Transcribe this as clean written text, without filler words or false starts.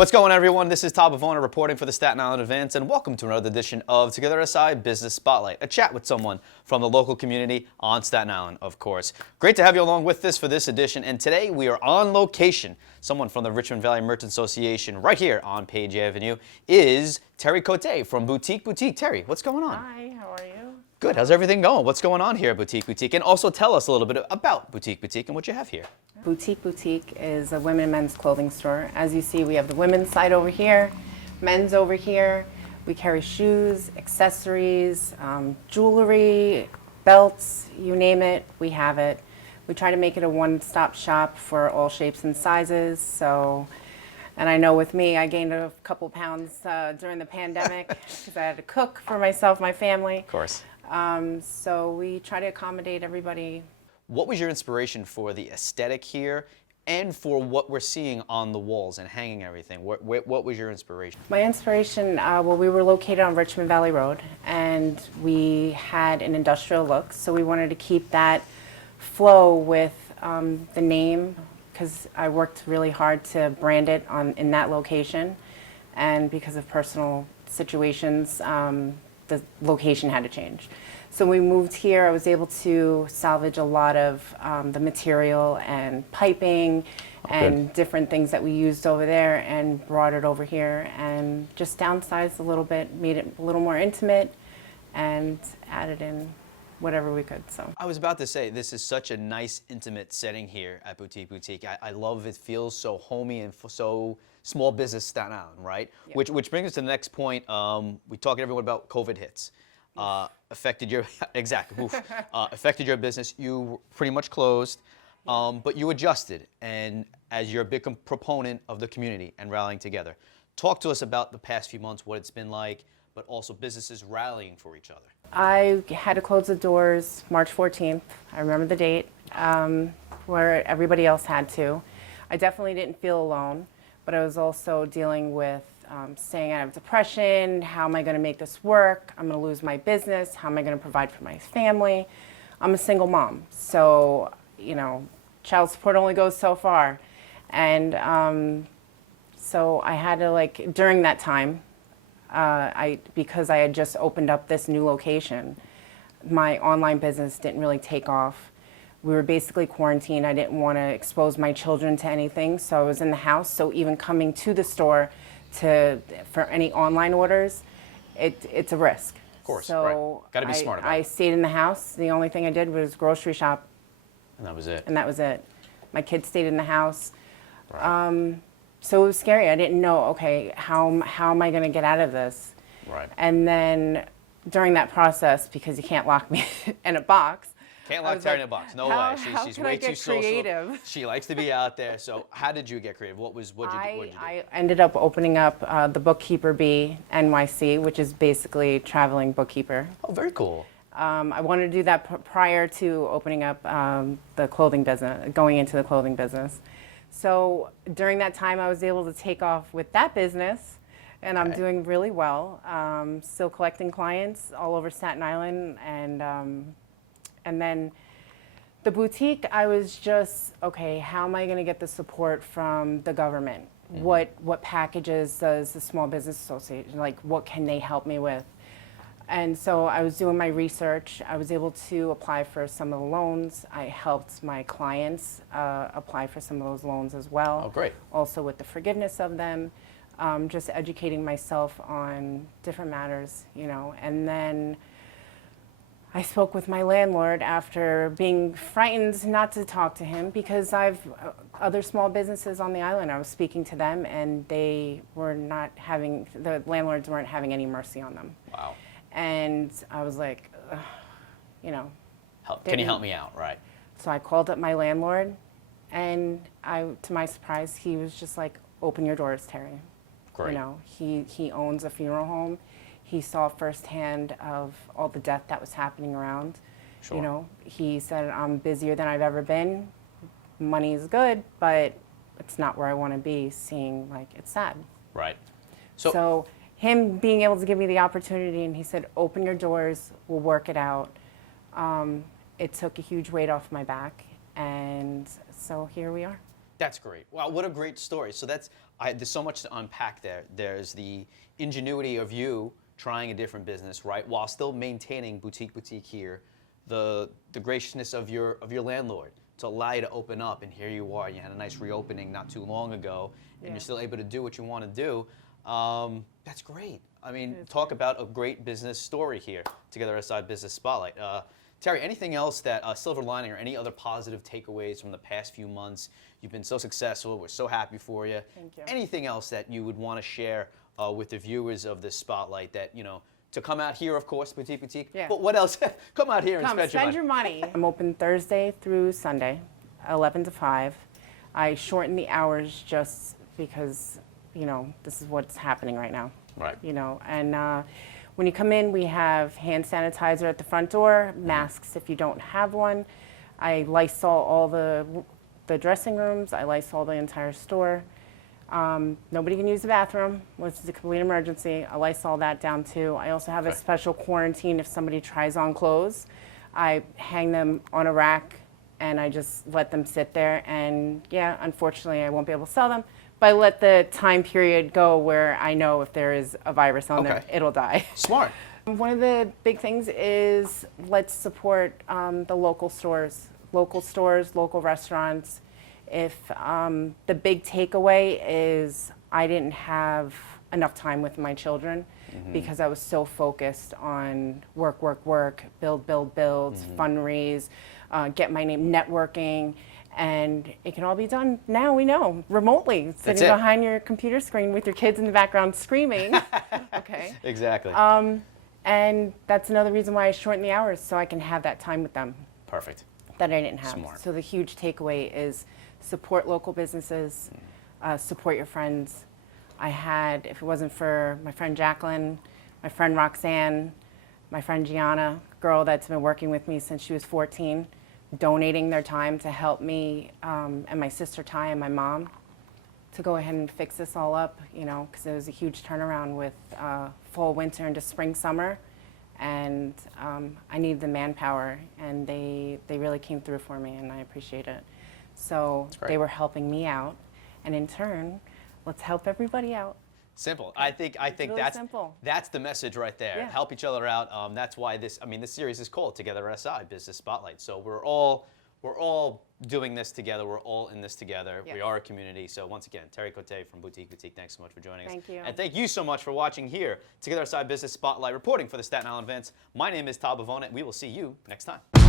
What's going on, everyone? This is Todd Bavona reporting for the Staten Island Advance, and welcome to another edition of Together SI Business Spotlight, a chat with someone from the local community on Staten Island, of course. Great to have you along with us for this edition, and today we are on location. Someone from the Richmond Valley Merchant Association right here on Page Avenue is Terry Cote from Boutique Boutique. Terry, what's going on? Hi, how are you? Good. How's everything going? What's going on here at Boutique Boutique? And also tell us a little bit about Boutique Boutique and what you have here. Boutique Boutique is a women and men's clothing store. As you see, we have the women's side over here, men's over here. We carry shoes, accessories, jewelry, belts, you name it, we have it. We try to make it a one-stop shop for all shapes and sizes. And I know with me, I gained a couple pounds during the pandemic because I had to cook for myself, my family. Of course. So we try to accommodate everybody. What was your inspiration for the aesthetic here and for what we're seeing on the walls and hanging everything? What was your inspiration? My inspiration, well, we were located on Richmond Valley Road, and we had an industrial look, so we wanted to keep that flow with the name, because I worked really hard to brand it in that location, and because of personal situations, the location had to change. So when we moved here, I was able to salvage a lot of the material and piping and different things that we used over there and brought it over here and just downsized a little bit, made it a little more intimate and added in whatever we could. So I was about to say, this is such a nice, intimate setting here at Boutique Boutique. I love it. Feels so homey and so small business Staten Island, right? Yep. Which brings us to the next point. We talk to everyone about COVID hits. Affected your affected your business. You pretty much closed, but you adjusted, and as you're a big proponent of the community and rallying together. Talk to us about the past few months, what it's been like, but also businesses rallying for each other. I had to close the doors March 14th. I remember the date, where everybody else had to. I definitely didn't feel alone, but I was also dealing with staying out of depression. How am I going to make this work? I'm going to lose my business. How am I going to provide for my family? I'm a single mom, so child support only goes so far, and so I had to during that time, because I had just opened up this new location, my online business didn't really take off. We were basically quarantined. I didn't want to expose my children to anything, so I was in the house. So even coming to the store for any online orders, it's a risk. Of course, so right. Got to be smart about it. I stayed in the house. The only thing I did was grocery shop. And that was it. And that was it. My kids stayed in the house. Right. So it was scary. I didn't know, okay, how am I going to get out of this? Right. And then during that process, because you can't lock me in a box. Can't lock Terry in a box. No way. She's way too creative? social. She likes to be out there. So how did you get creative? What'd you do? I ended up opening up the Bookkeeper Bee NYC, which is basically traveling bookkeeper. Oh, very cool. I wanted to do that prior to opening up the clothing business, going into the clothing business. So during that time, I was able to take off with that business, and I'm doing really well. Still collecting clients all over Staten Island, and then the boutique, I was just, okay, how am I going to get the support from the government? Mm-hmm. What packages does the Small Business Association, what can they help me with? And so I was doing my research. I was able to apply for some of the loans. I helped my clients apply for some of those loans as well. Oh, great. Also with the forgiveness of them, just educating myself on different matters, and then I spoke with my landlord after being frightened not to talk to him because I've other small businesses on the island. I was speaking to them, and the landlords weren't having any mercy on them. Wow. And I was like, can you help me out, right? So I called up my landlord, and to my surprise, he was just like, open your doors, Terry. Great. He owns a funeral home. He saw firsthand of all the death that was happening around. Sure. He said, I'm busier than I've ever been. Money's good, but it's not where I want to be, seeing it's sad. Right. So him being able to give me the opportunity, and he said, open your doors, we'll work it out. It took a huge weight off my back, and so here we are. That's great. Wow, what a great story. So there's so much to unpack there. There's the ingenuity of you trying a different business, right, while still maintaining boutique here. The graciousness of your landlord to allow you to open up, and here you are. You had a nice reopening not too long ago, and you're still able to do what you want to do. That's great. I mean, talk about a great business story here. Together SI Business Spotlight. Terry, anything else that silver lining or any other positive takeaways from the past few months? You've been so successful. We're so happy for you. Thank you. Anything else that you would want to share with the viewers of this Spotlight that, to come out here, of course, boutique. Yeah. But what else? Come out here and Spend your money. I'm open Thursday through Sunday, 11 to 5. I shorten the hours just because, this is what's happening right now. Right. And when you come in, we have hand sanitizer at the front door, masks if you don't have one. I Lysol all the dressing rooms. I Lysol the entire store. Nobody can use the bathroom, which is a complete emergency. I Lysol that down too. I also have a special quarantine if somebody tries on clothes. I hang them on a rack and I just let them sit there. And yeah, unfortunately, I won't be able to sell them. But I let the time period go where I know if there is a virus on there, it'll die. Smart. One of the big things is let's support the local stores, local restaurants. If the big takeaway is I didn't have enough time with my children because I was so focused on work, build, fundraise, get my name, networking. And it can all be done now, we know, remotely, sitting behind your computer screen with your kids in the background screaming. Okay. Exactly. And that's another reason why I shorten the hours, so I can have that time with them. Perfect. That I didn't have. Smart. So the huge takeaway is support local businesses, support your friends. I had, if it wasn't for my friend Jacqueline, my friend Roxanne, my friend Gianna, girl that's been working with me since she was 14, donating their time to help me and my sister Ty and my mom to go ahead and fix this all up, because it was a huge turnaround with fall, winter into spring, summer. And I needed the manpower, and they really came through for me, and I appreciate it. So they were helping me out, and in turn, let's help everybody out. Simple. I think really that's simple. That's the message right there. Yeah. Help each other out. That's why this series is called Together SI Business Spotlight. So we're all doing this together. We're all in this together. Yes. We are a community. So once again, Terry Cote from Boutique, thanks so much for joining us. Thank you. And thank you so much for watching here Together SI Business Spotlight, reporting for the Staten Island Vince. My name is Todd Bavona, and we will see you next time.